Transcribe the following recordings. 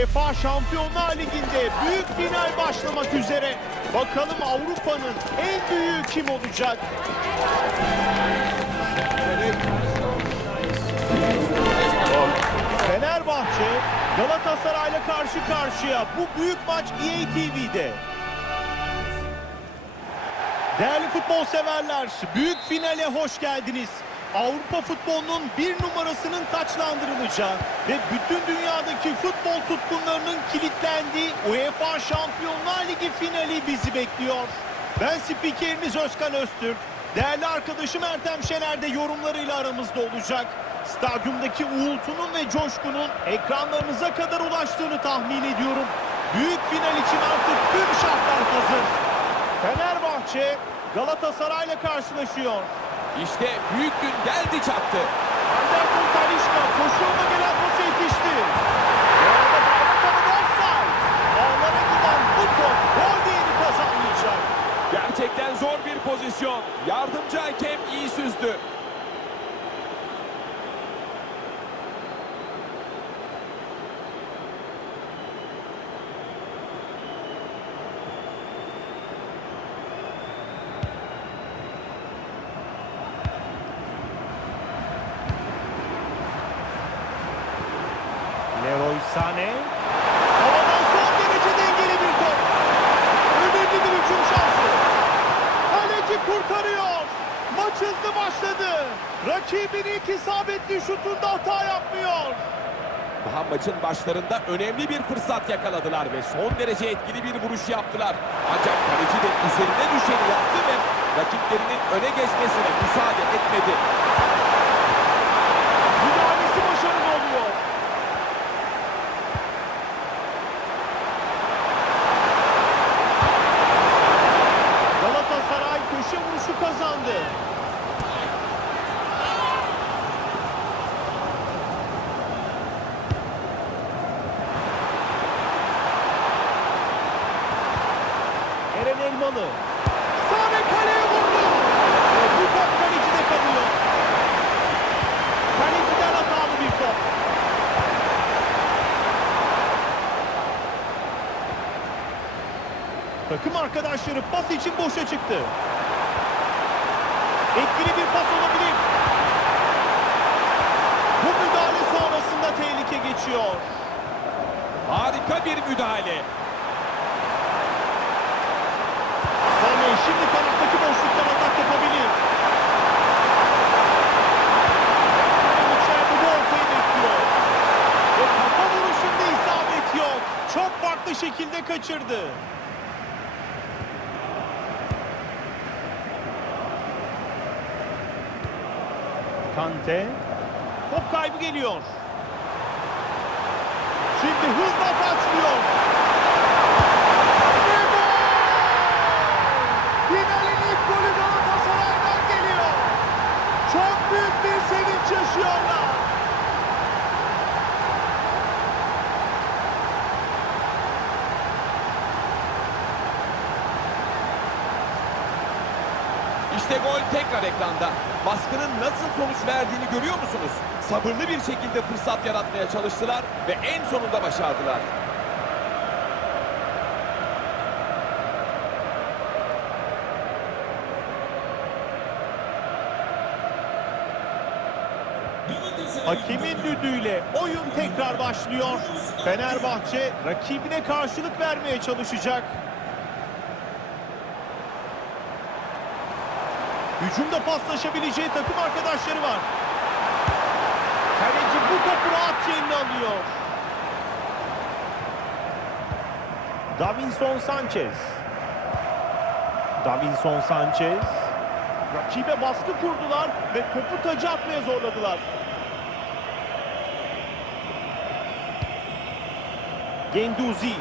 UEFA Şampiyonlar Ligi'nde büyük final başlamak üzere. Bakalım Avrupa'nın en büyüğü kim olacak? Fenerbahçe Galatasaray'la karşı karşıya. Bu büyük maç EA TV'de. Değerli futbol severler, büyük finale hoş geldiniz. Avrupa futbolunun bir numarasının taçlandırılacağı ve bütün dünyadaki futbol tutkunlarının kilitlendiği UEFA Şampiyonlar Ligi finali bizi bekliyor. Ben spikeriniz Özkan Öztürk. Değerli arkadaşım Ertem Şener de yorumlarıyla aramızda olacak. Stadyumdaki uğultunun ve coşkunun ekranlarınıza kadar ulaştığını tahmin ediyorum. Büyük final için artık tüm şartlar hazır. Fenerbahçe Galatasaray'la karşılaşıyor. İşte büyük gün geldi çattı. Anderson Talisca koşuyla gelen pası yetişti. Bu arada Bayraktar'ın offside. Ağlara giden bu top gol değeri kazanmayacak. Gerçekten zor bir pozisyon. Yardımcı hakem iyi süzdü. Leroy Sané. Havadan son derece dengeli bir top. Önemli bir hücum şansı. Kaleci kurtarıyor. Maç hızlı başladı. Rakibin ilk isabetli şutunda hata yapmıyor. Daha maçın başlarında önemli bir fırsat yakaladılar ve son derece etkili bir vuruş yaptılar. Ancak kaleci de üzerine düşeni yaptı ve rakiplerinin öne geçmesine müsaade etmedi. Müdahalesi başarılı oluyor. Galatasaray köşe vuruşu kazandı. Eren Elmalı. Sané kaleye vurdu. Ve bu top kalecide kalıyor. Kaleciden hatalı bir top. Takım arkadaşları pas için boşa çıktı. Etkili bir pas olabilir. Bu müdahale sonrasında tehlike geçiyor. Harika bir müdahale. Sané şimdi kanattaki boşluktan atak yapabilir. Sané içeride bu ortayı bekliyor. Ve kafa vuruşunda isabet yok. Çok farklı şekilde kaçırdı. Kante. Top kaybı geliyor. Şimdi hızla ataçlıyor. Ve gol! Finalin ilk golü Galatasaray'dan geliyor. Çok büyük bir sevinç yaşıyorlar. İşte gol tekrar ekranda. Baskının nasıl sonuç verdiğini görüyor musunuz? Sabırlı bir şekilde fırsat yaratmaya çalıştılar ve en sonunda başardılar. Hakemin düdüğüyle oyun tekrar başlıyor. Fenerbahçe rakibine karşılık vermeye çalışacak. Hücumda paslaşabileceği takım arkadaşları var. Kaleci bu topu rahatça eline alıyor. Davinson Sanchez. Davinson Sanchez. Rakibe baskı kurdular ve topu taca atmaya zorladılar. Genduzi.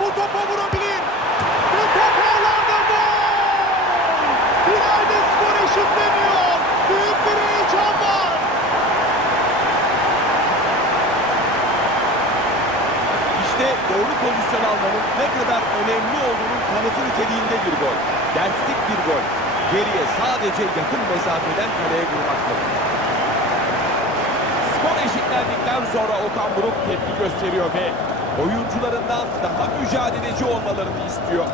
Bu topa vurabilir. Bu top ağlarda gol! Finalde skor eşitleniyor. Büyük bir heyecan var. İşte doğru pozisyon almanın ne kadar önemli olduğunun kanıtı niteliğinde bir gol. Derslik bir gol. Geriye sadece yakın mesafeden kaleye vurmak kalıyor. Skor eşitlendikten sonra Okan Buruk tepki gösteriyor ve oyuncularından daha mücadeleci olmalarını istiyor.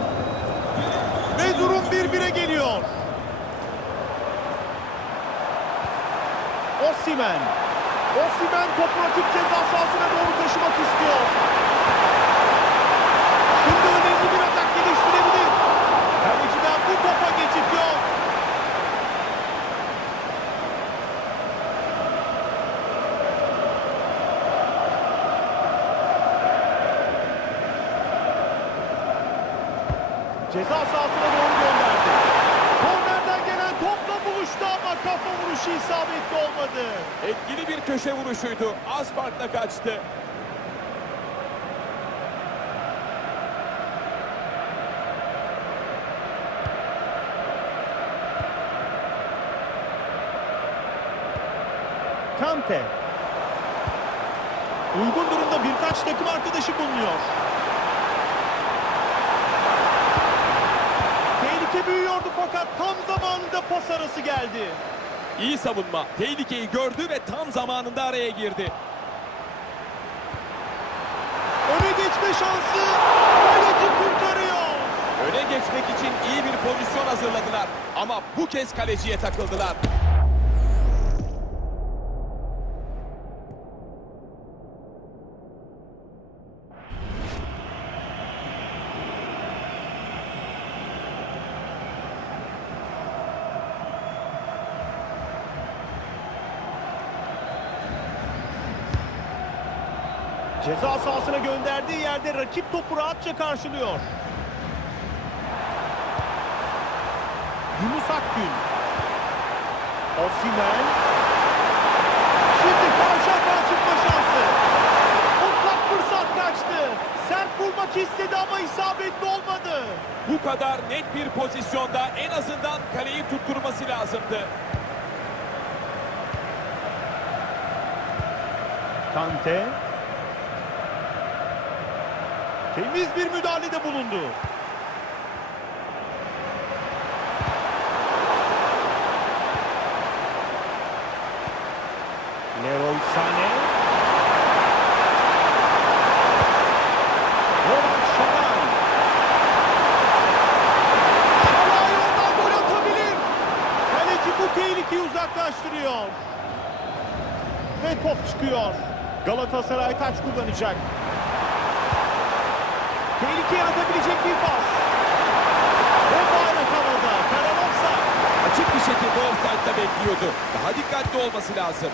Ve durum 1-1'e geliyor. Osimhen. Osimhen topu rakip ceza sahasına doğru taşımak istiyor. Şimdi önemli bir atak geliştirebilir. Kaleciden bu topa geçit yok. Ceza sahasına doğru gönderdi. Kornerden gelen topla buluştu ama kafa vuruşu isabetli olmadı. Etkili bir köşe vuruşuydu. Az farkla kaçtı. Kante. Uygun durumda birkaç takım arkadaşı bulunuyor. Tehlike büyüyordu fakat tam zamanında pas arası geldi. İyi savunma. Tehlikeyi gördü ve tam zamanında araya girdi. Öne geçme şansı. Kaleci kurtarıyor. Öne geçmek için iyi bir pozisyon hazırladılar. Ama bu kez kaleciye takıldılar. Ceza sahasına gönderdiği yerde rakip topu rahatça karşılıyor. Yunus Akgün. Osimhen. Şimdi karşı atağa çıkma şansı. Mutlak fırsat kaçtı. Sert vurmak istedi ama isabetli olmadı. Bu kadar net bir pozisyonda en azından kaleyi tutturması lazımdı. Kante. Temiz bir müdahalede bulundu. Leroy Sané. Roland Şalay. Şalay oradan gol atabilir. Kaleci bu tehlikeyi uzaklaştırıyor. Ve top çıkıyor. Galatasaray taç kullanacak. Tehlike yaratabilecek bir pas. Ve bayrak havada. Karar offside. Açık bir şekilde offside'da bekliyordu. Daha dikkatli olması lazım.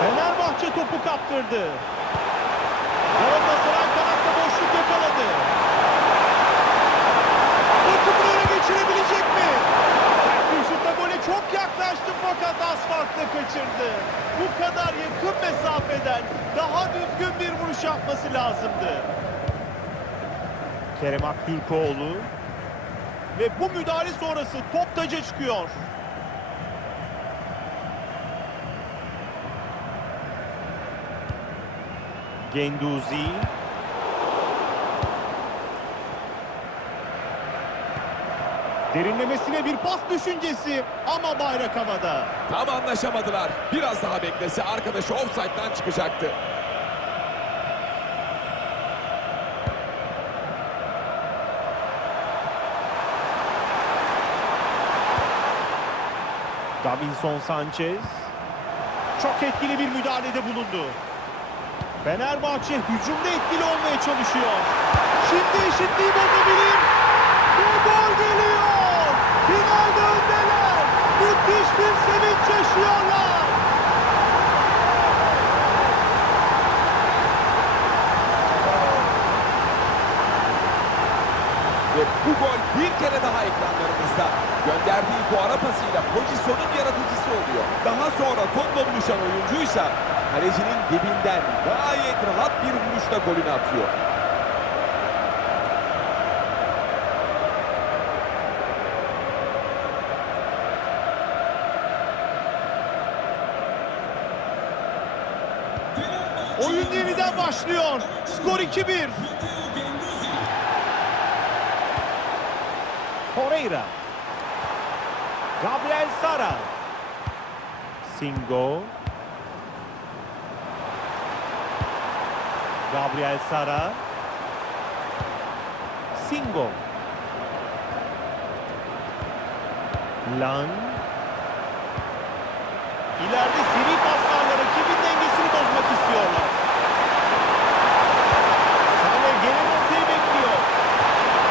Fenerbahçe topu kaptırdı. Galatasaray kanatta boşluk yakaladı. Takımını öne geçirebilecek mi? Sert bir şutla gole çok yaklaştı fakat az farkla kaçırdı. Bu kadar yakın mesafeden daha düzgün bir vuruş yapması lazımdı. Kerem Aktürkoğlu. Ve bu müdahale sonrası top taca çıkıyor. Genduzi. Derinlemesine bir pas düşüncesi ama bayrak havada. Tam anlaşamadılar. Biraz daha beklese arkadaşı offside'dan çıkacaktı. Davinson Sanchez. Çok etkili bir müdahalede bulundu. Fenerbahçe hücumda etkili olmaya çalışıyor. Şimdi eşitliği bozabilir. Ve gol geliyor. Finalde öndeler. Müthiş bir sevinç yaşıyorlar. Ve bu gol bir kere daha ekranlarımızda. Gönderdiği bu ara pasıyla pozisyonun yaratıcısı oluyor. Daha sonra topla buluşan oyuncuysa kalecinin dibinden gayet rahat bir vuruşla golünü atıyor. Oyun yeniden başlıyor. Skor 2-1. Torreira. Gabriel Sara. Singo. Gabriel Sara. Singo. Lang. İleride seri paslarla rakibin dengesini bozmak istiyorlar. Sane gene ortayı bekliyor.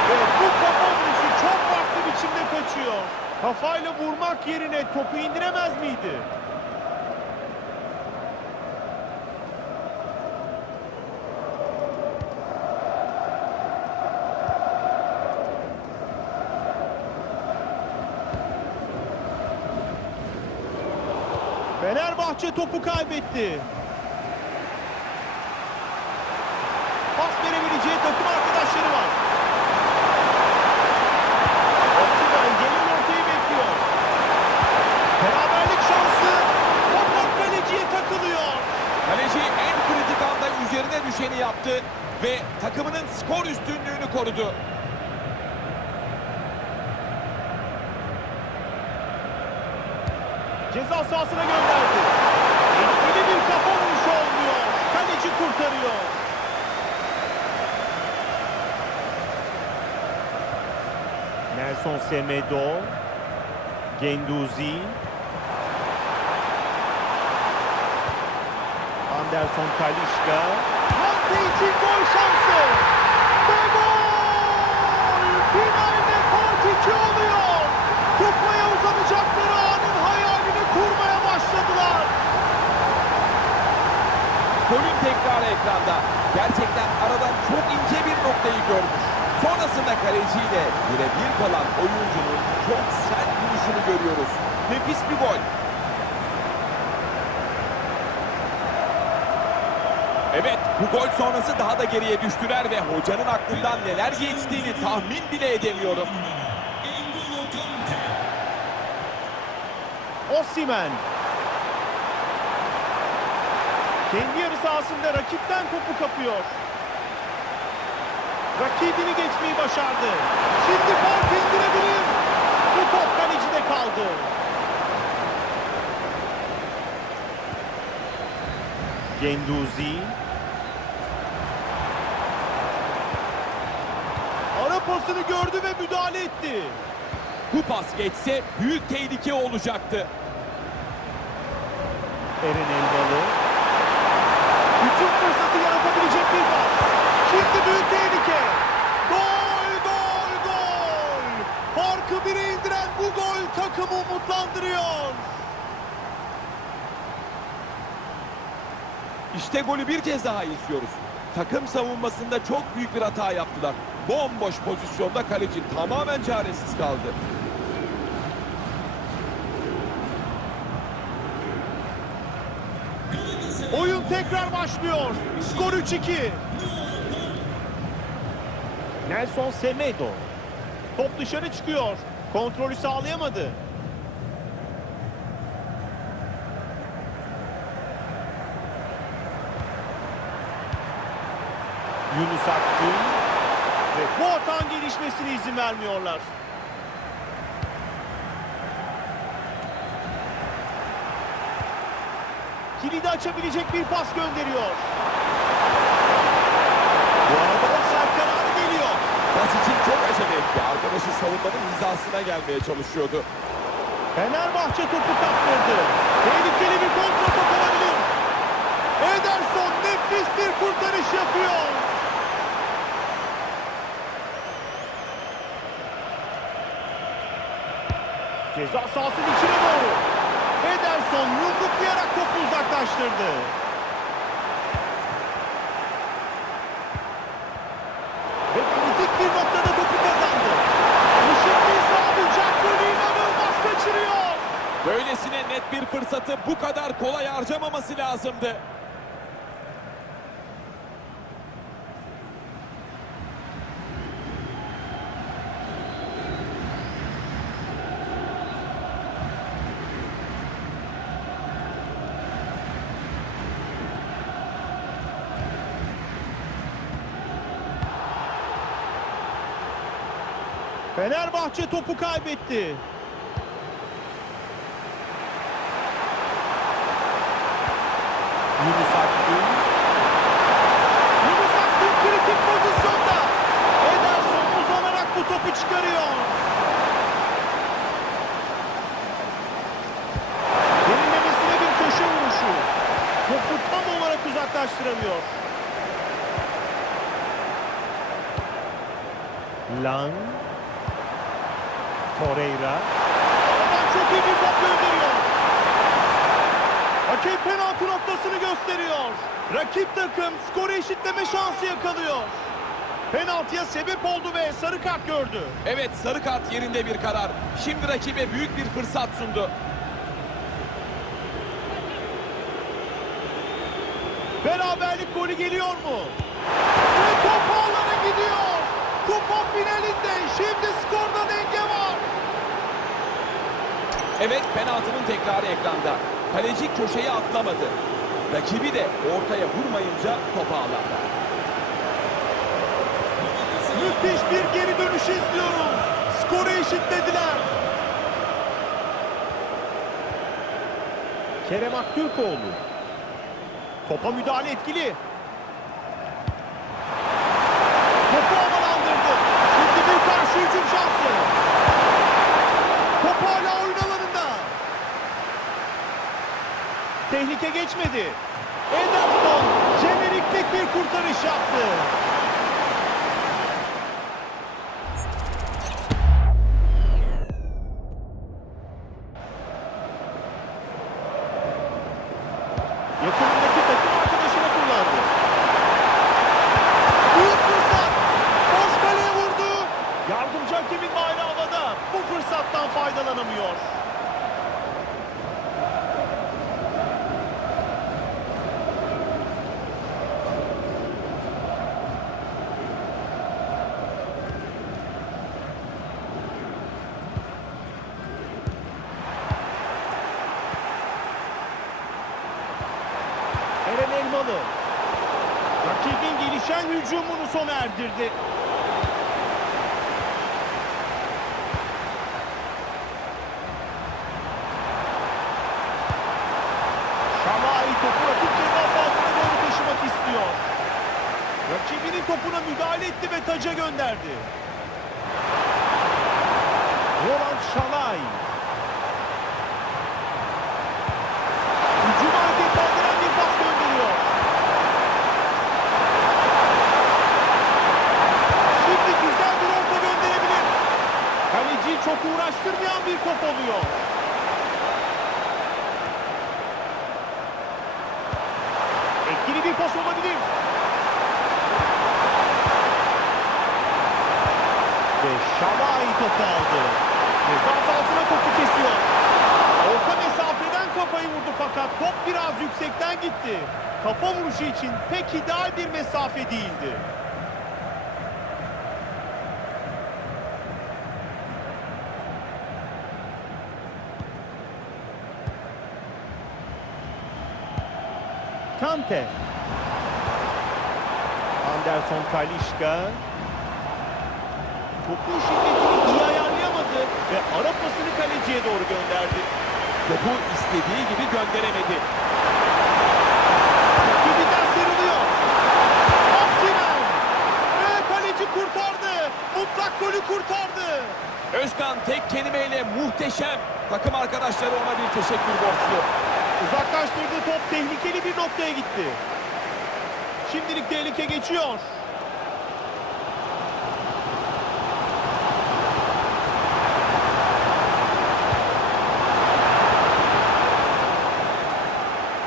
Ve bu kafa vuruşu çok farklı biçimde kaçıyor. Kafayla vurmak yerine topu indiremez miydi? Fenerbahçe topu kaybetti. Pas verebileceği takım arkadaşları var. Osimhen gelen ortayı bekliyor. Beraberlik şansı. Top kaleciye takılıyor. Kaleci en kritik anda üzerine düşeni yaptı ve takımının skor üstünlüğünü korudu. Ceza sahasına gönderdi. Etkili bir kafa vuruşu olmuyor. Kaleci kurtarıyor. Nelson Semedo. Genduzi. Anderson Talisca. Kante için gol şansı. Ve gol! Finalde fark 2 oluyor. Kupaya uzanacakları anın hayalini kurmaya başladılar. Golün tekrarı ekranda. Gerçekten aradan çok ince bir noktayı görmüş. Sonrasında kaleciyle birebir kalan oyuncunun çok sert vuruşunu görüyoruz. Nefis bir gol. Evet, bu gol sonrası daha da geriye düştüler ve hocanın aklından neler geçtiğini tahmin bile edemiyorum. Osimhen. Kendi yarı sahasında rakipten topu kapıyor. Rakibini geçmeyi başardı. Şimdi fark indirebilir. Bu top kalecide kaldı. Genduzi. Ara pasını gördü ve müdahale etti. Bu pas geçse büyük tehlike olacaktı. Eren Elmalı. Hücum fırsatı yaratabilecek bir pas. Şimdi büyük tehlike. Gol, gol, gol. Farkı 1'e indiren bu gol takımı umutlandırıyor. İşte golü bir kez daha izliyoruz. Takım savunmasında çok büyük bir hata yaptılar. Bomboş pozisyonda kaleci tamamen çaresiz kaldı. Oyun tekrar başlıyor. Skor 3-2. Nelson Semedo. Top dışarı çıkıyor. Kontrolü sağlayamadı. Yunus Akgün. Ve bu atağın gelişmesine izin vermiyorlar. Kilidi açabilecek bir pas gönderiyor. Bu arada offside kararı geliyor. Pas için çok acele etti. Arkadaşı savunmanın hizasına gelmeye çalışıyordu. Fenerbahçe topu kaptırdı. Tehlikeli bir kontratak olabilir. Ederson nefis bir kurtarış yapıyor. Ceza sahasının içine doğru. Ederson yumruklayarak topu uzaklaştırdı. Ve kritik bir noktada topu kazandı. Bu şimdi sağlayacak golü inanılmaz kaçırıyor. Böylesine net bir fırsatı bu kadar kolay harcamaması lazımdı. Fenerbahçe topu kaybetti. Yunus Akgün. Yunus Akgün kritik pozisyonda. Ederson uzanarak bu topu çıkarıyor. Derinlemesine bir köşe vuruşu. Topu tam olarak uzaklaştıramıyor. Lang. Torreira. Oradan çok iyi bir top gönderiyor. Hakem penaltı noktasını gösteriyor. Rakip takım skoru eşitleme şansı yakalıyor. Penaltıya sebep oldu ve sarı kart gördü. Evet, sarı kart yerinde bir karar. Şimdi rakibe büyük bir fırsat sundu. Beraberlik golü geliyor mu? Ve top ağlara gidiyor. Kupa finalinde şimdi skorda denge var. Evet, penaltının tekrarı ekranda. Kaleci köşeye atlamadı. Rakibi de ortaya vurmayınca top ağlarda. Müthiş bir geri dönüş izliyoruz. Skoru eşitlediler. Kerem Aktürkoğlu. Topa müdahale etkili. Topu havalandırdı. Şimdi bir karşı hücum şansı. Top hala oyun alanında. Tehlike geçmedi. Ederson jeneriklik bir kurtarış yaptı. Yakınındaki takım arkadaşına kullandı. Büyük fırsat. Boş kaleye vurdu. Yardımcı hakemin bayrağı havada. Bu fırsattan faydalanamıyor. Eren Elmalı. Rakibin gelişen hücumunu sona erdirdi. Şamai topu rakip ceza sahasına doğru taşımak istiyor. Rakibinin topuna müdahale etti ve taca gönderdi. Roland Şalay. Hücum hareketlendiren bir pas gönderiyor. Şimdi güzel bir orta gönderebilir. Kaleciyi çok uğraştırmayan bir top oluyor. Etkili bir pas olabilir. Ve Şalay topu aldı. Ceza sahasına topu kesiyor. Orta mesafeden kafayı vurdu fakat top biraz yüksekten gitti. Kafa vuruşu için pek ideal bir mesafe değildi. Kante. Anderson Talisca. Topun şiddetini iyi ayarlayamadı ve ara pasını kaleciye doğru gönderdi. Topu istediği gibi gönderemedi. Rakibinden sıyrılıyor. Osimhen. Ve kaleci kurtardı. Mutlak golü kurtardı. Özkan tek kelimeyle muhteşem. Takım arkadaşları ona bir teşekkür borçlu. Uzaklaştırdığı top tehlikeli bir noktaya gitti. Şimdilik tehlike geçiyor.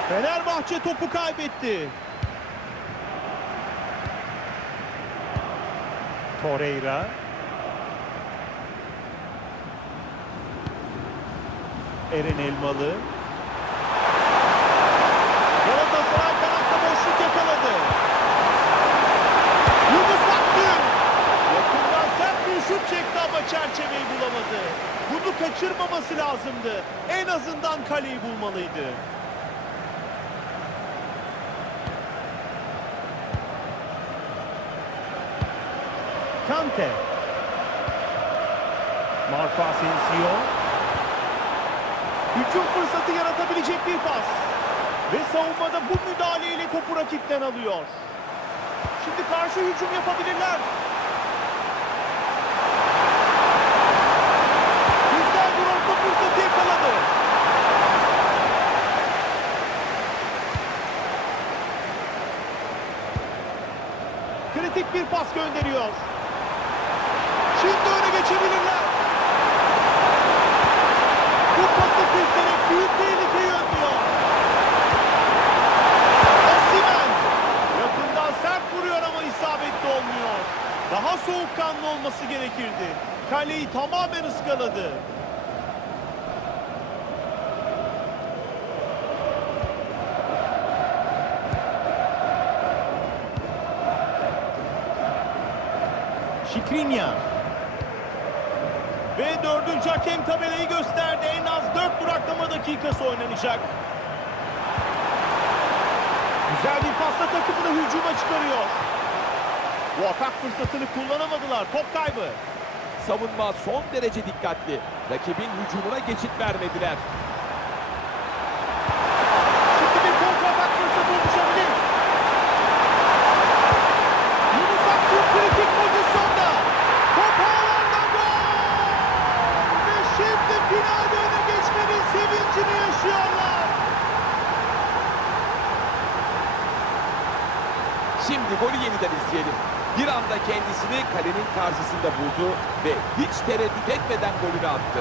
Fenerbahçe topu kaybetti. Torreira. Eren Elmalı. Galatasaray kanatta boşluk yakaladı. Yunus Akgün. Yakından sert bir şut çekti ama çerçeveyi bulamadı. Bunu kaçırmaması lazımdı. En azından kaleyi bulmalıydı. Kante. Marco Asensio. Hücum fırsatı yaratabilecek bir pas. Ve savunmada bu müdahaleyle topu rakipten alıyor. Şimdi karşı hücum yapabilirler. Güzel bir orta fırsatı yakaladı. Kritik bir pas gönderiyor. Şimdi öne geçebilirler. Bu pası keserek büyük tehlikeyi önlüyor. Osimhen yakından sert vuruyor ama isabetli olmuyor. Daha soğukkanlı olması gerekirdi. Kaleyi tamamen ıskaladı. Skriniar. Ve 4. hakem tabelayı gösterdi. En az 4 duraklama dakikası oynanacak. Güzel bir pasla takımını hücuma çıkarıyor. Bu atak fırsatını kullanamadılar. Top kaybı. Savunma son derece dikkatli. Rakibin hücumuna geçit vermediler. Şimdi bir kontratak fırsatı oluşabilir. Yunus Akgün kritik pozisyonda. Top ağlarla gol! Ve şimdi finalde öne geçmenin sevincini yaşıyorlar. Şimdi golü yeniden izleyelim. Bir anda kendisini kalenin karşısında buldu ve hiç tereddüt etmeden golünü attı.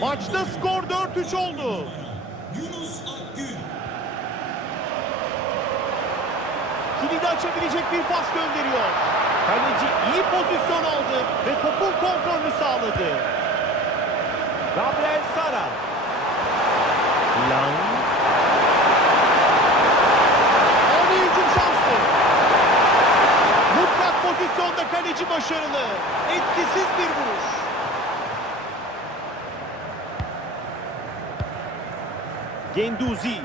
Maçta skor 4-3 oldu. Yunus Akgün. Kilidi açabilecek bir pas gönderiyor. Kaleci iyi pozisyon aldı ve topun kontrolünü sağladı. Gabriel Sara. Lang. Ani hücum şansı. Mutlak pozisyonda kaleci başarılı. Etkisiz bir vuruş. Genduzi.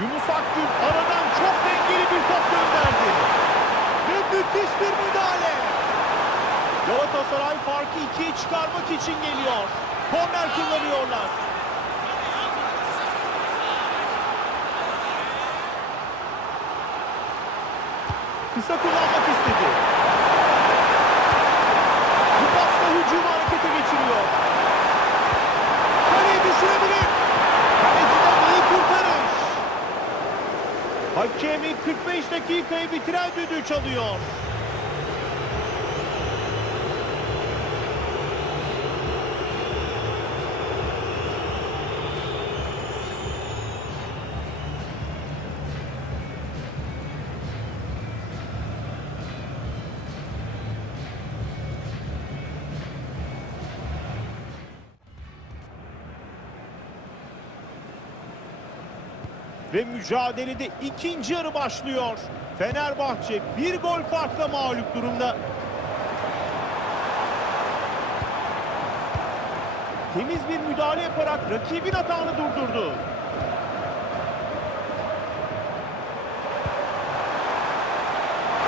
Yunus Akgün aradan çok dengeli bir top gönderdi. Ve müthiş bir müdahale. Galatasaray farkı 2'ye çıkarmak için geliyor. Korner kullanıyorlar. Kısa kullanmak istedi. Bu pasla hücumu harekete geçiriyor. Kaleye düşürebilir. Kaleciden iyi kurtarış. Hakemi 45 dakikayı bitiren düdüğü çalıyor. Ve mücadelede ikinci yarı başlıyor. Fenerbahçe bir gol farkla mağlup durumda. Temiz bir müdahale yaparak rakibin hatanı durdurdu.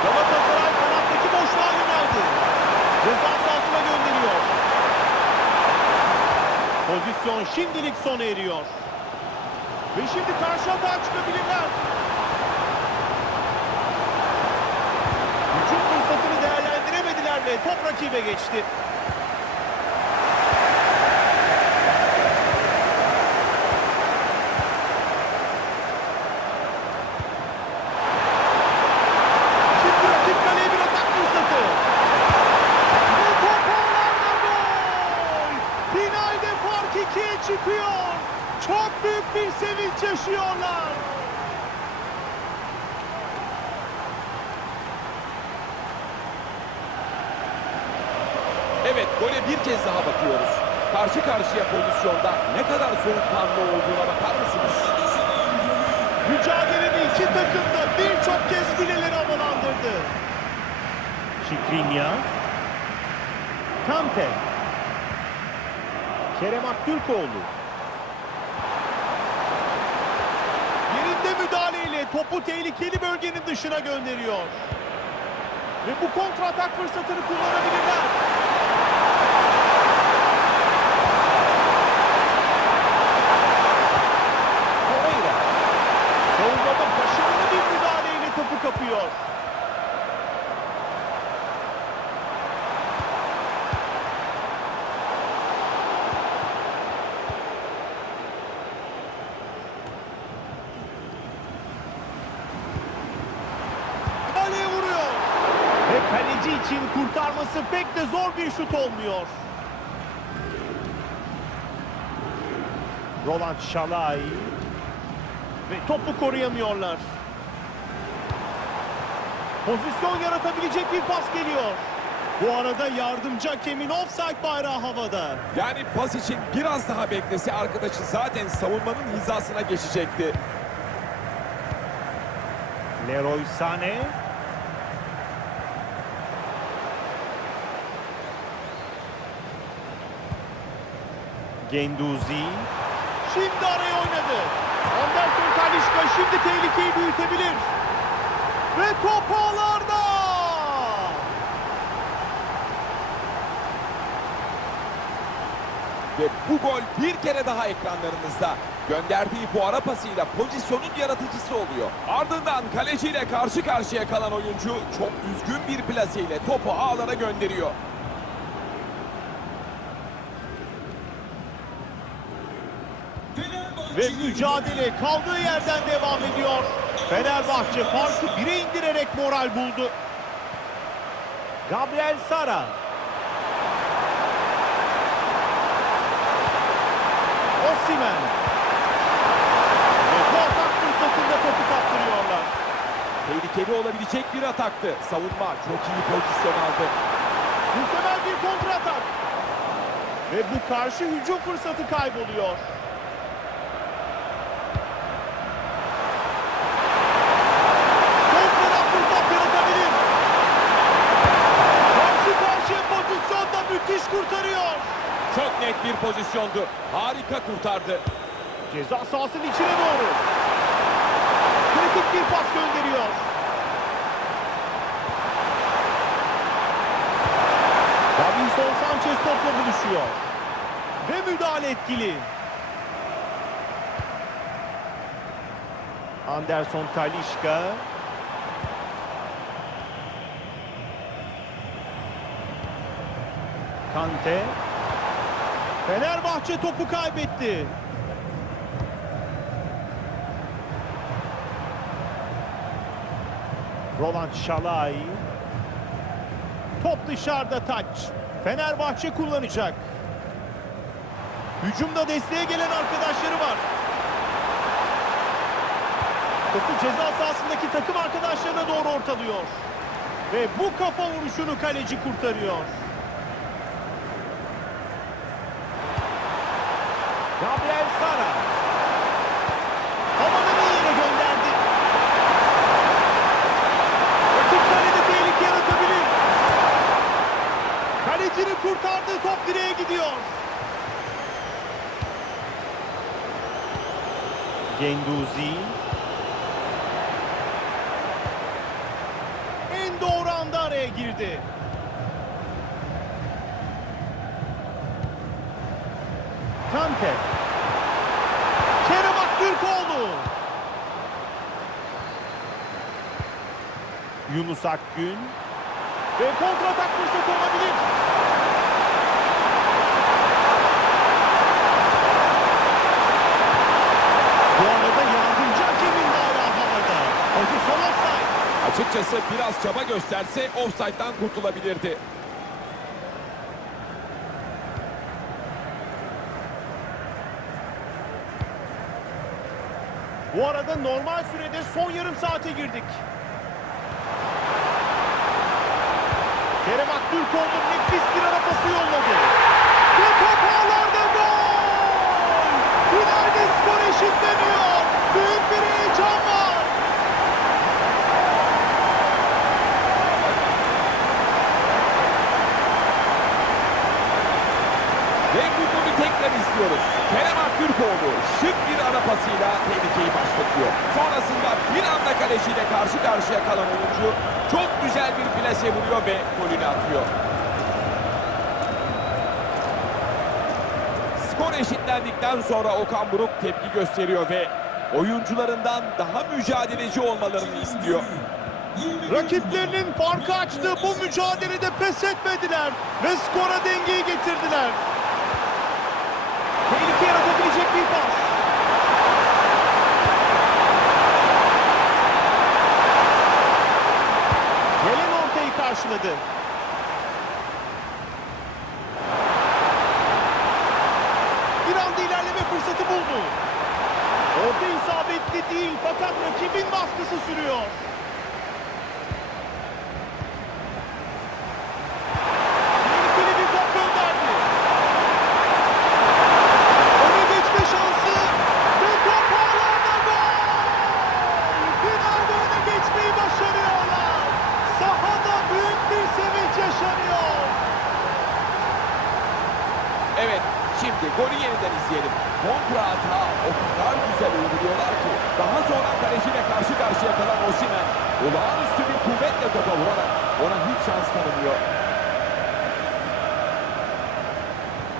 Galatasaray kanattaki boşluğa yöneldi. Ceza sahasına gönderiyor. Pozisyon şimdilik sona eriyor. Ve şimdi karşı hata çıkabilirler. Hücum fırsatını değerlendiremediler ve top rakibe geçti. Şimdi rakip kaleye bir atak fırsatı. Ve top ağlarda gol! Finalde fark 2'ye çıkıyor. Çok büyük bir sevinç yaşıyorlar. Evet, gole bir kez daha bakıyoruz. Karşı karşıya pozisyonda ne kadar soğukkanlı olduğuna bakar mısınız? Mücadelede iki takım da birçok kez fileleri havalandırdı. Şikrinyar. Kante. Kerem Aktürkoğlu. Yerinde müdahaleyle topu tehlikeli bölgenin dışına gönderiyor. Ve bu kontratak fırsatını kullanabilirler. Torreira. Savunmada başarılı bir müdahaleyle topu kapıyor. Kaleye vuruyor. Ve kaleci için kurtarması pek de zor bir şut olmuyor. Roland Şalay. Ve topu koruyamıyorlar. Pozisyon yaratabilecek bir pas geliyor. Bu arada yardımcı hakemin ofsayt bayrağı havada. Yani pas için biraz daha beklese arkadaşı zaten savunmanın hizasına geçecekti. Leroy Sané. Genduzi. Şimdi araya oynadı. Anderson Talisca şimdi tehlikeyi büyütebilir. Ve top ağlarda. Ve bu gol bir kere daha ekranlarınızda. Gönderdiği bu ara pasıyla pozisyonun yaratıcısı oluyor. Ardından kaleciyle karşı karşıya kalan oyuncu çok düzgün bir plaseyle topu ağlara gönderiyor. Ve mücadele kaldığı yerden devam ediyor. Fenerbahçe farkı 1'e indirerek moral buldu. Gabriel Sara. Osimhen. Ve bu atak fırsatında topu kaptırıyorlar. Tehlikeli olabilecek bir ataktı. Savunma çok iyi pozisyon aldı. Muhtemel bir kontratak. Ve bu karşı hücum fırsatı kayboluyor. Kontradan fırsat yaratabilir. Karşı karşıya pozisyonda müthiş kurtarıyor. Çok net bir pozisyondu. Harika kurtardı. Ceza sahasının içine doğru. Kritik bir pas gönderiyor. Davinson Sanchez topla buluşuyor. Ve müdahale etkili. Anderson Talisca. Kante. Fenerbahçe topu kaybetti. Roland Şalay. Top dışarıda, taç. Fenerbahçe kullanacak. Hücumda desteğe gelen arkadaşları var. Topu ceza sahasındaki takım arkadaşlarına doğru ortalıyor. Ve bu kafa vuruşunu kaleci kurtarıyor. Gabriel Sara. Havadan iyi yere gönderdi. Rakip kalede tehlike yaratabilir. Kalecinin kurtardığı top direğe gidiyor. Genduzi. En doğru anda araya girdi. Kante. Kerem Aktürkoğlu. Yunus Akgün. Ve kontratak fırsatı olabilir. Bu arada yardımcı hakemin bayrağı havada. Pozisyon offside. Açıkçası biraz çaba gösterse ofsayttan kurtulabilirdi. Bu arada normal sürede son yarım saate girdik. Kerem Aktürkoğlu nefis bir ara pası yolladı. Ve top ağlarda, gol! Finalde skor eşitleniyor. Büyük bir heyecan var. yeniden izliyoruz. Kerem Aktürkoğlu şık bir ara pasıyla tehlikeyi başlatıyor. Sonrasında bir anda kaleciyle karşı karşıya kalan oyuncu çok güzel bir plase vuruyor ve golünü atıyor. Skor eşitlendikten sonra Okan Buruk tepki gösteriyor ve oyuncularından daha mücadeleci olmalarını istiyor. Rakiplerinin farkı açtığı bu mücadelede pes etmediler ve skora dengeyi getirdiler. Tehlike yaratabilecek bir pas. Gelen ortayı karşıladı. Bir anda ilerleme fırsatı buldu. Orta isabetli değil fakat rakibin baskısı sürüyor. Tehlikeli bir top gönderdi. Öne geçme şansı ve top ağlarda gol! Finalde öne geçmeyi başarıyorlar. Sahada büyük bir sevinç yaşanıyor. Evet, şimdi golü yeniden izleyelim. Kontra hata o kadar güzel uyguluyorlar ki daha sonra kaleciyle karşı karşıya kalan Osimhen olağanüstü bir kuvvetle topa vurarak ona hiç şans tanımıyor.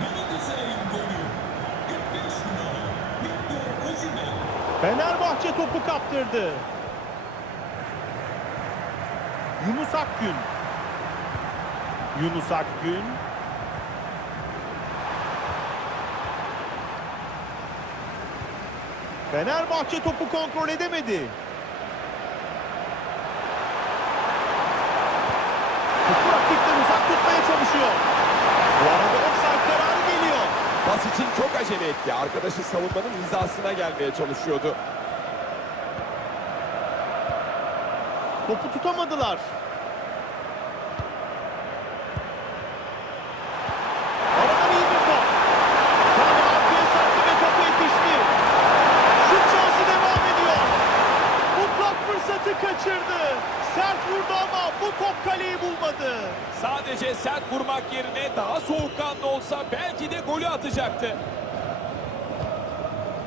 Galatasaray'ın golü. 45 numara. Victor Osimhen. Fenerbahçe topu kaptırdı. Yunus Akgün. Yunus Akgün. Fenerbahçe topu kontrol edemedi. Topu rakipten uzak tutmaya çalışıyor. Bu arada offside kararı geliyor. Pas için çok acele etti. Arkadaşı savunmanın hizasına gelmeye çalışıyordu. Topu tutamadılar. Aradan iyi bir top. Sami arkaya sarktı ve topu yetişti. Şut şansı devam ediyor. Mutlak fırsatı kaçırdı. Sert vurdu ama bu top kaleyi bulmadı. Sadece sert vurmak yerine daha soğukkanlı olsa belki de golü atacaktı.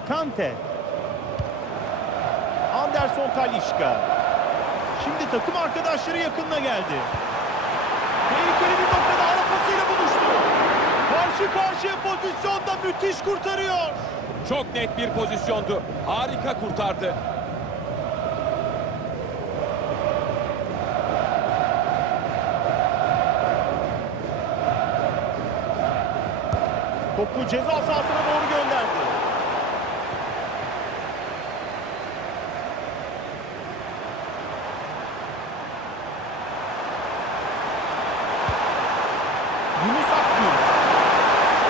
Kante. Anderson Talisca. Şimdi takım arkadaşları yakınına geldi. Tehlikeli bir noktada ara pasıyla buluştu. Karşı karşıya pozisyonda müthiş kurtarıyor. Çok net bir pozisyondu. Harika kurtardı. Topu ceza sahasına doğru gönderdi. Yunus Akgün.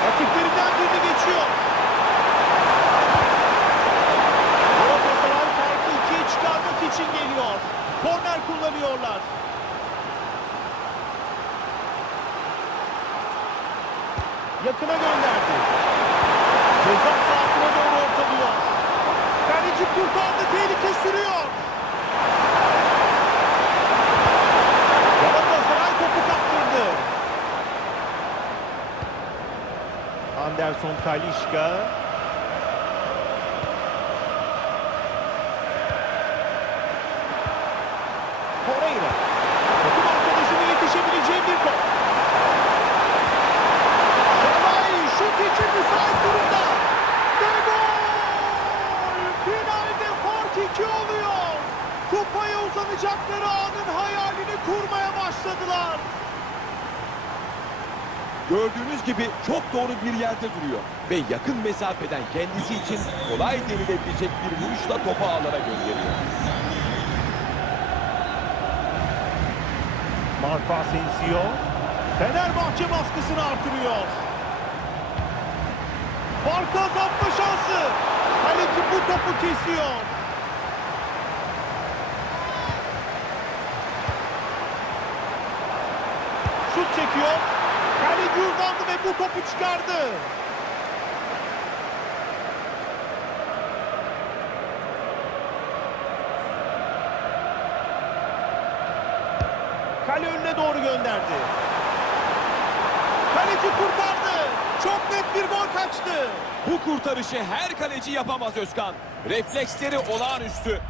Rakiplerinden birini geçiyor. Galatasaray farkı 2'ye çıkarmak için geliyor. Korner kullanıyorlar. Yakına gönderdi. Ceza sahasına doğru ortalıyor. Kaleci kurtardı, tehlike sürüyor. Galatasaray topu kaptırdı. Anderson Talisca. Torreira. Takım arkadaşının yetişebileceği bir top. Şalay şut için müsait durumda. Ve gol! Finalde fark 2 oluyor. Kupaya uzanacakları anın hayalini kurmaya başladılar. Gördüğünüz gibi çok doğru bir yerde duruyor. Ve yakın mesafeden kendisi için kolay denilebilecek bir vuruşla topu ağlara gönderiyor. Marco Asensio. Fenerbahçe baskısını artırıyor. Farkı azaltma şansı. Kaleci bu topu kesiyor. Şut çekiyor. Kaleci uzandı ve bu topu çıkardı. Kale önüne doğru gönderdi. Kaleci kurtardı. çok net bir gol kaçtı. Bu kurtarışı her kaleci yapamaz Özkan. Refleksleri olağanüstü.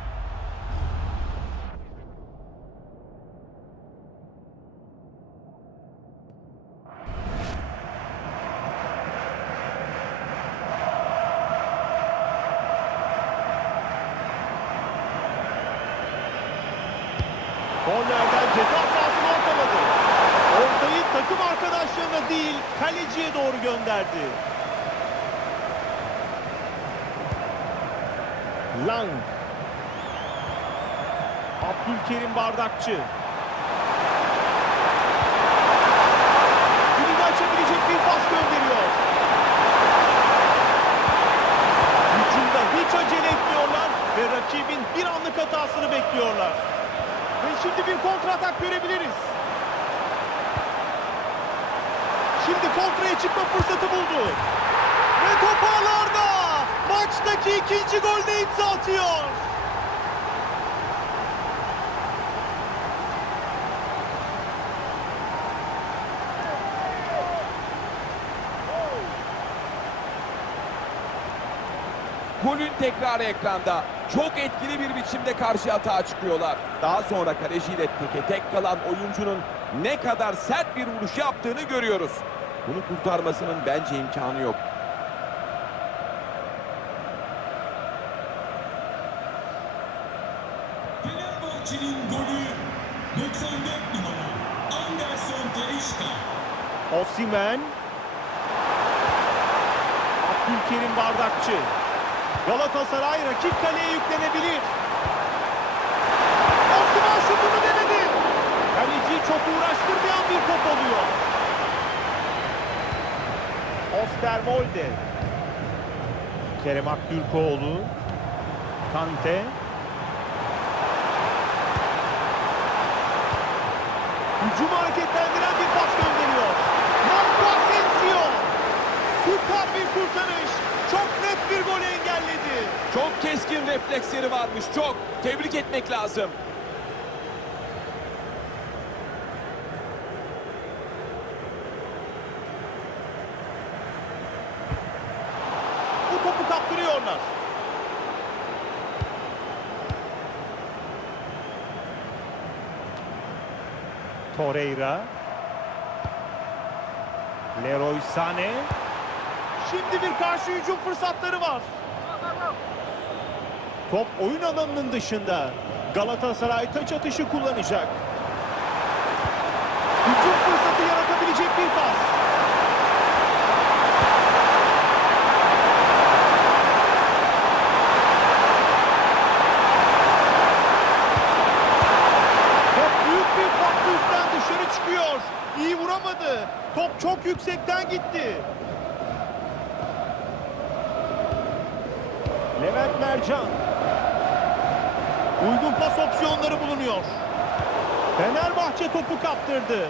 Kornerden ceza sahasını ortaladı. Ortayı takım arkadaşlarına değil, kaleciye doğru gönderdi. Lang. Abdülkerim Bardakçı. Kilidi açabilecek bir pas gönderiyor. Hücumda hiç acele etmiyorlar ve rakibin bir anlık hatasını bekliyorlar. Ve şimdi bir kontratak görebiliriz. Şimdi kontraya çıkma fırsatı buldu. Ve top ağlarda. Maçtaki ikinci golde imza atıyor. Golün tekrarı ekranda. Çok etkili bir biçimde karşı atağa çıkıyorlar. Daha sonra kaleciyle teke tek kalan oyuncunun ne kadar sert bir vuruş yaptığını görüyoruz. Bunu kurtarmasının bence imkanı yok. Fenerbahçe'nin golü 94 numara Anderson Talisca. Osimhen. Abdülkerim Bardakçı. Galatasaray rakip kaleye yüklenebilir. Osimhen şutunu denedi. Kaleciyi çok uğraştırmayan bir top oluyor. Osterwolde. Kerem Aktürkoğlu. Kante. Hücumu hareketlendiren bir pas gönderiyor. Marco Asensio. Süper bir kurtarış. Çok net bir golü engelledi. Çok keskin refleksleri varmış, çok. Tebrik etmek lazım. Bu topu kaptırıyorlar. Torreira. Leroy Sané. Şimdi bir karşı hücum fırsatları var. Top oyun alanının dışında. Galatasaray taç atışı kullanacak. Hücum fırsatı yaratabilecek bir pas. Top büyük bir farklı üstten dışarı çıkıyor. İyi vuramadı. Top çok yüksekten gitti. Levent Mercan. Uygun pas opsiyonları bulunuyor. Fenerbahçe topu kaptırdı.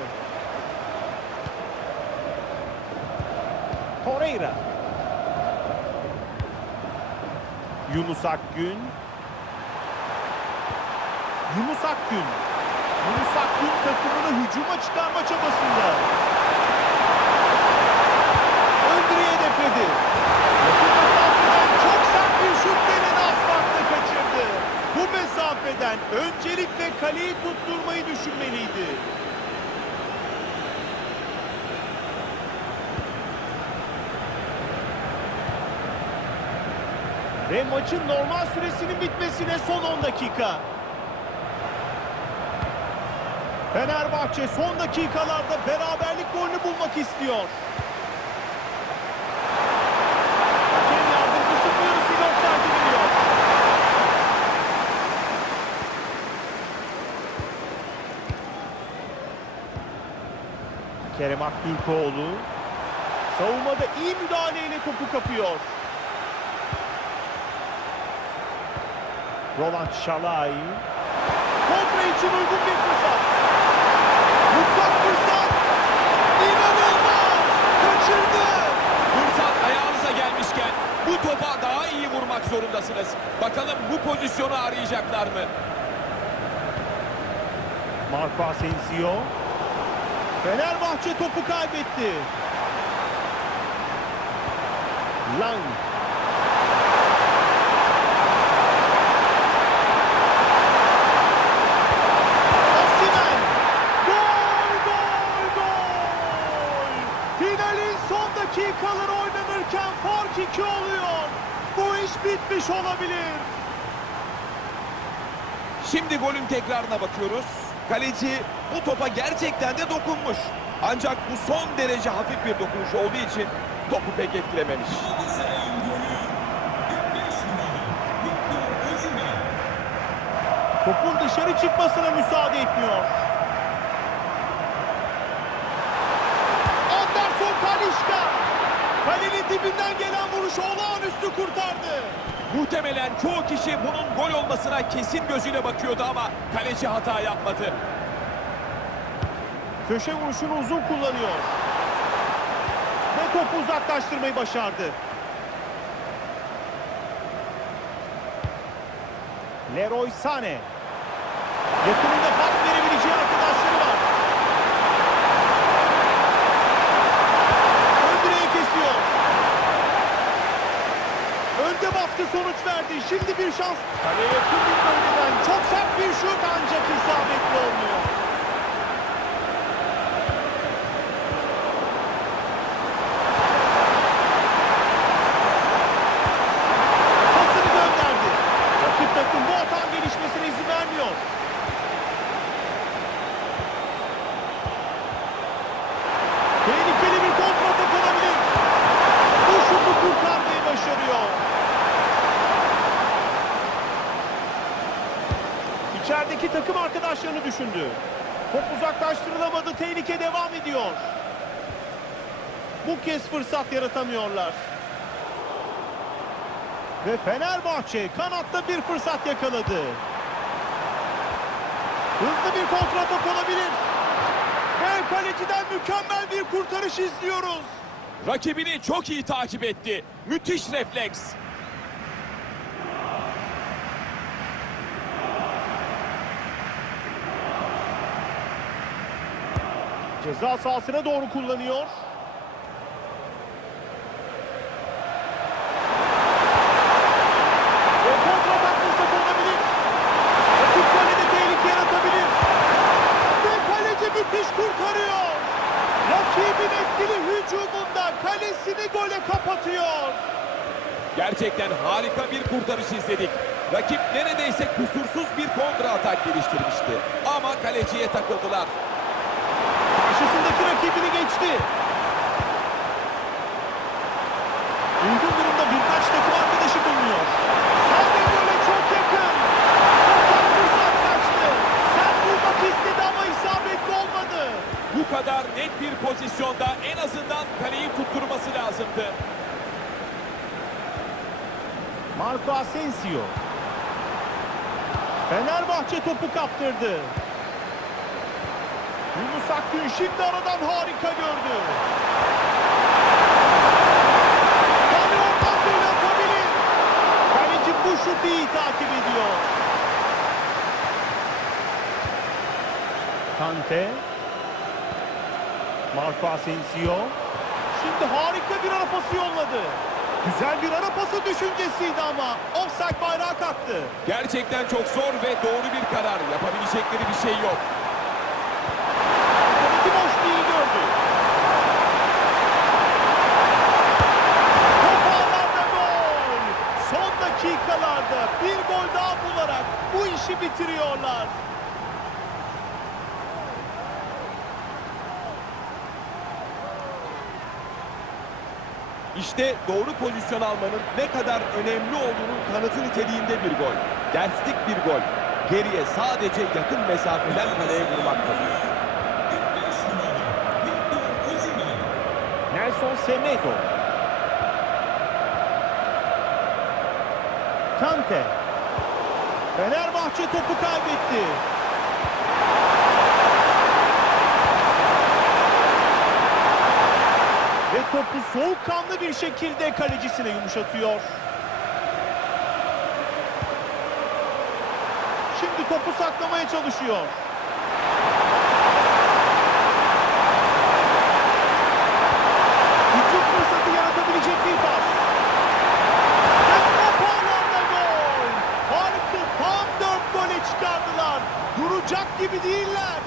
Torreira. Yunus Akgün. Yunus Akgün. Yunus Akgün takımını hücuma çıkarma çabasında. Öndüre'yi hedefledi. Yakın mesafeden çok sert bir şut denedi, az farkla kaçırdı. Bu mesafeden öncelikle kaleyi tutturmayı düşünmeliydi. Ve maçın normal süresinin bitmesine son 10 dakika. Fenerbahçe son dakikalarda beraberlik golünü bulmak istiyor. Hakem yardımcısı bu yarısıyla offside veriyor. Kerem Aktürkoğlu savunmada iyi müdahaleyle topu kapıyor. Roland Şalay. Kontra için uygun bir fırsat. Mutlak fırsat. İnanılmaz. Kaçırdı. Fırsat ayağınıza gelmişken bu topa daha iyi vurmak zorundasınız. Bakalım bu pozisyonu arayacaklar mı? Marco Asensio. Fenerbahçe topu kaybetti. Lang. Osimhen. Gol, gol, gol. Finalin son dakikaları oynanırken fark 2 oluyor. Bu iş bitmiş olabilir. Şimdi golün tekrarına bakıyoruz. Kaleci bu topa gerçekten de dokunmuş. Ancak bu son derece hafif bir dokunuş olduğu için topu pek etkilememiş. Galatasaray'ın golü 45 numara Victor Osimhen. Topun dışarı çıkmasına müsaade etmiyor. Anderson Talisca. Kalenin dibinden gelen vuruşu olağanüstü kurtardı. Muhtemelen çoğu kişi bunun gol olmasına kesin gözüyle bakıyordu ama kaleci hata yapmadı. Köşe vuruşunu uzun kullanıyor. Ve topu uzaklaştırmayı başardı. Leroy Sané. Yakınında pas verebileceği arkadaşları var. Ön direği kesiyor. Önde baskı sonuç verdi. Şimdi bir şans. Kaleye yakın bir bölgeden çok sert bir şut ancak isabetli olmuyor. Pasını gönderdi. Rakip takım bu atan gelişmesine izin vermiyor. Tehlikeli bir kontratak olabilir. Bu şutu kurtarmayı başarıyor. İçerideki takım arkadaşlarını düşündü. Top uzaklaştırılamadı. Tehlike devam ediyor. Bu kez fırsat yaratamıyorlar. Ve Fenerbahçe kanatta bir fırsat yakaladı. Hızlı bir kontratak olabilir. Ve kaleciden mükemmel bir kurtarış izliyoruz. Rakibini çok iyi takip etti. Müthiş refleks. Ceza sahasına doğru kullanıyor. Ve kontratak fırsatı olabilir. Rakip kalede tehlike yaratabilir. Ve kaleci müthiş kurtarıyor. Rakibin etkili hücumunda kalesini gole kapatıyor. Gerçekten harika bir kurtarış izledik. Rakip neredeyse kusursuz bir kontra atak geliştirmişti. Ama kaleciye takıldılar. Karşısındaki rakibini geçti. Uygun durumda birkaç takım arkadaşı bulunuyor. Sadio Mané çok yakın. Toplam fırsat kaçtı. Sen vurmak istedi ama isabetli olmadı. Bu kadar net bir pozisyonda en azından kaleyi tutturması lazımdı. Marco Asensio. Fenerbahçe topu kaptırdı. Yunus Akgün şimdi aradan harika gördü. Sane oradan gol atabilir. Kaleci bu şutu iyi takip ediyor. Kante. Marco Asensio. Şimdi harika bir ara pası yolladı. Güzel bir ara pası düşüncesiydi ama offside bayrağı kalktı. Gerçekten çok zor ve doğru bir karar. Yapabilecekleri bir şey yok. Arkadaki boşluğu gördü. Top ağlarda gol. Son dakikalarda bir gol daha bularak bu işi bitiriyorlar. İşte doğru pozisyon almanın ne kadar önemli olduğunun kanıtı niteliğinde bir gol. Derslik bir gol. Geriye sadece yakın mesafeden kaleye vurmak kalıyor. 45 numara Victor Osimhen. Nelson Semedo. Kante. Fenerbahçe topu kaybetti. Ve topu soğukkanlı bir şekilde kalecisine yumuşatıyor. Şimdi topu saklamaya çalışıyor. Hücum fırsatı yaratabilecek bir pas. gibi değiller.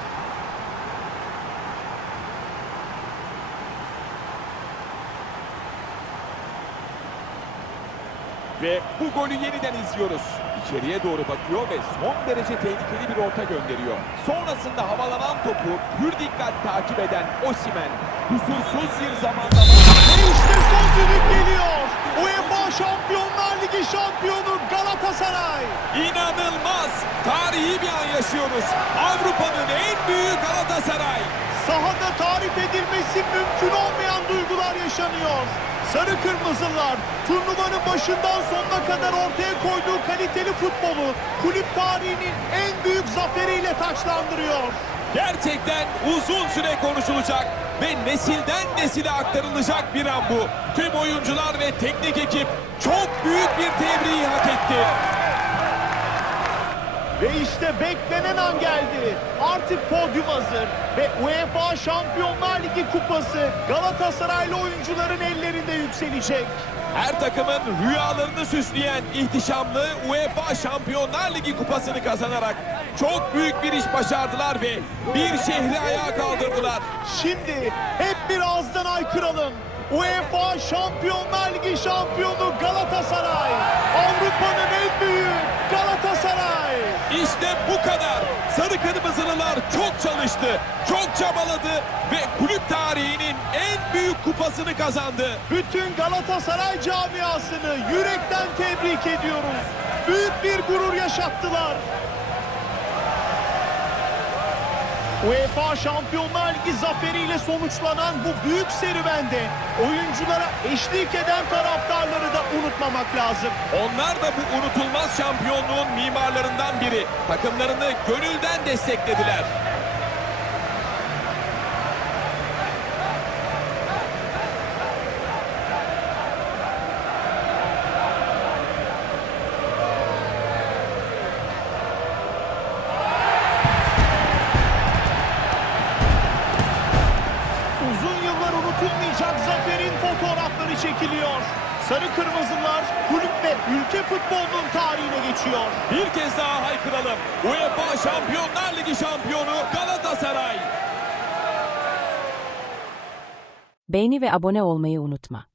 Ve bu golü yeniden izliyoruz. İçeriye doğru bakıyor ve son derece tehlikeli bir orta gönderiyor. Sonrasında havalanan topu pür dikkat takip eden Osimhen kusursuz bir zamanlama. Ve işte son düdük geliyor. UEFA Şampiyonlar Ligi şampiyonu Galatasaray. İnanılmaz! Tarihi bir an yaşıyoruz. Avrupa'nın en büyük Galatasaray. Sahada tarif edilmesi mümkün olmayan duygular yaşanıyor. Sarı Kırmızılar turnuvanın başından sonuna kadar ortaya koyduğu kaliteli futbolu kulüp tarihinin en büyük zaferiyle taçlandırıyor. Gerçekten uzun süre konuşulacak ve nesilden nesile aktarılacak bir an bu. Tüm oyuncular ve teknik ekip çok büyük bir tebriği hak etti. Ve işte beklenen an geldi. Artık podyum hazır ve UEFA Şampiyonlar Ligi kupası Galatasaraylı oyuncuların ellerinde yükselecek. Her takımın rüyalarını süsleyen ihtişamlı UEFA Şampiyonlar Ligi kupasını kazanarak çok büyük bir iş başardılar ve bir şehri ayağa kaldırdılar. Şimdi hep bir ağızdan haykıralım. UEFA Şampiyonlar Ligi şampiyonu Galatasaray. Avrupa'nın en büyük Galatasaray. İşte bu kadar. Sarı Kırmızılılar çok çalıştı, çok çabaladı ve kulüp tarihinin en büyük kupasını kazandı. Bütün Galatasaray camiasını yürekten tebrik ediyoruz. Büyük bir gurur yaşattılar. UEFA Şampiyonlar Ligi zaferiyle sonuçlanan bu büyük serüvende oyunculara eşlik eden taraftarları da unutmamak lazım. Onlar da bu unutulmaz şampiyonluğun mimarlarından biri. Takımlarını gönülden desteklediler. Uzun yıllar unutulmayacak zaferin fotoğrafları çekiliyor. Sarı Kırmızılar kulüp ve ülke futbolunun tarihine geçiyor. Bir kez daha haykıralım. UEFA Şampiyonlar Ligi şampiyonu Galatasaray. Beğeni ve abone olmayı unutma.